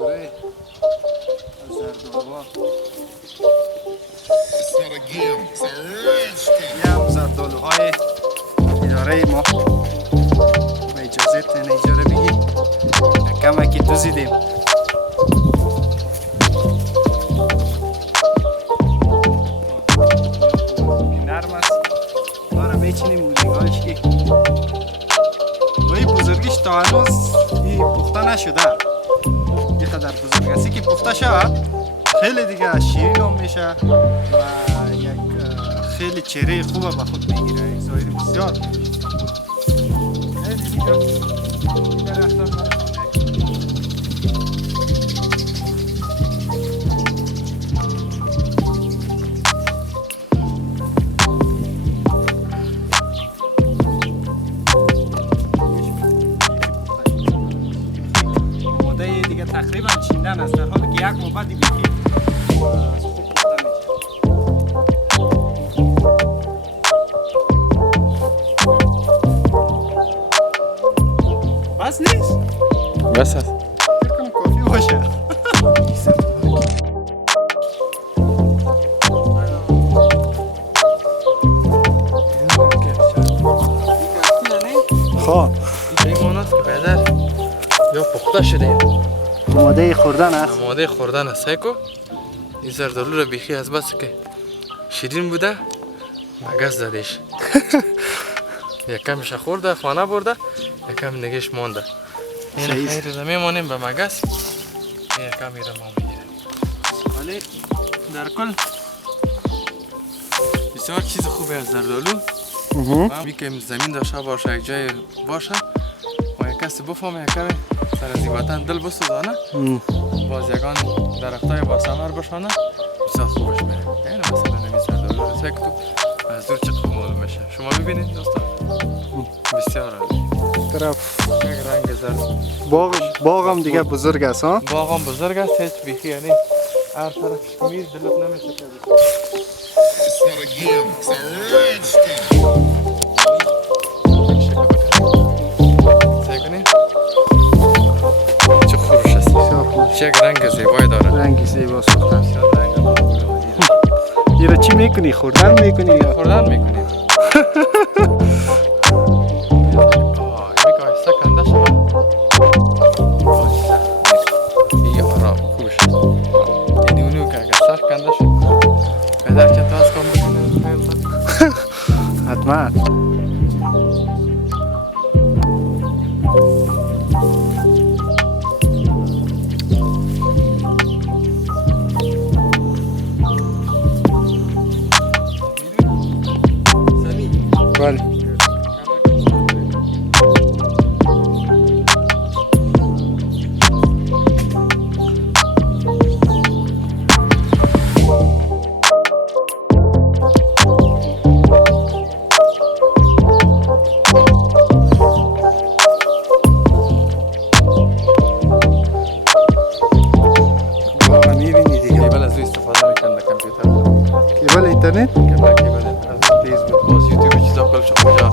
برای زرد آلو هم زرد آلوهای اداره ما به اجازه تن اجاره بگیم کمکی دوزیدیم. نرم است ما را میچینیم موزیگاهش که با بزرگیش تا هنوز پخته نشده. یه قدر بزرگ است که پخته شود خیلی دیگه شیرین هم میشه و یک خیلی چهره خوبه به خود میگیره. یک ظاهر بسیار خیلی دیگه تقریبا چیندن است، در حالی که یک ماه دیگه خوب پخته میشه. بس نیست؟ بس است. فکر کنم کافی باشه. خواه این ایمان است که بیادر یا پخته شده آماده خوردن است. آماده خوردن است. سیکو این زرد آلو را بیخی از بس که شیرین بوده مگس زدیش. یکمش خورده خانه برده یکم نگهش مانده. این خیر را میمانیم به مگس یکم میره ما میگیره. ولی در کل بسیار چیز خوبی از زرد آلو میگم زمین داشته باشه یک جای باشه و یک کسی بفهمه یک کمی سر از این وطن دل بسوزانه باز یکان درختای با ثمر بشانه بسیار خوبش میره. یعنی مثلا نمی زرد آلو رسه که تو از دور چقدر معلوم میشه. شما ببینید دوستان بسیار عالی. طرف یک رنگ زرد باغ هم دیگه بزرگ است ها. باغ هم بزرگ است هیچ بیخی یعنی هر طرفش که میری دلت نمیشه که چه خوبش است. چه رنگ زیبایی داره. رنگ زیبا ساخته. این را چی میکنی؟ خوردن میکنی یا؟ خوردن میکنی. آهسته کنده شود. این آرام خوبش است. یعنی اونو که اگر سخت کنده شد پدر که تو از کام بکنه حتما. بله. اینترنت؟ کیبل از فیسبوک باز یوتیوب چیزا کلش کجا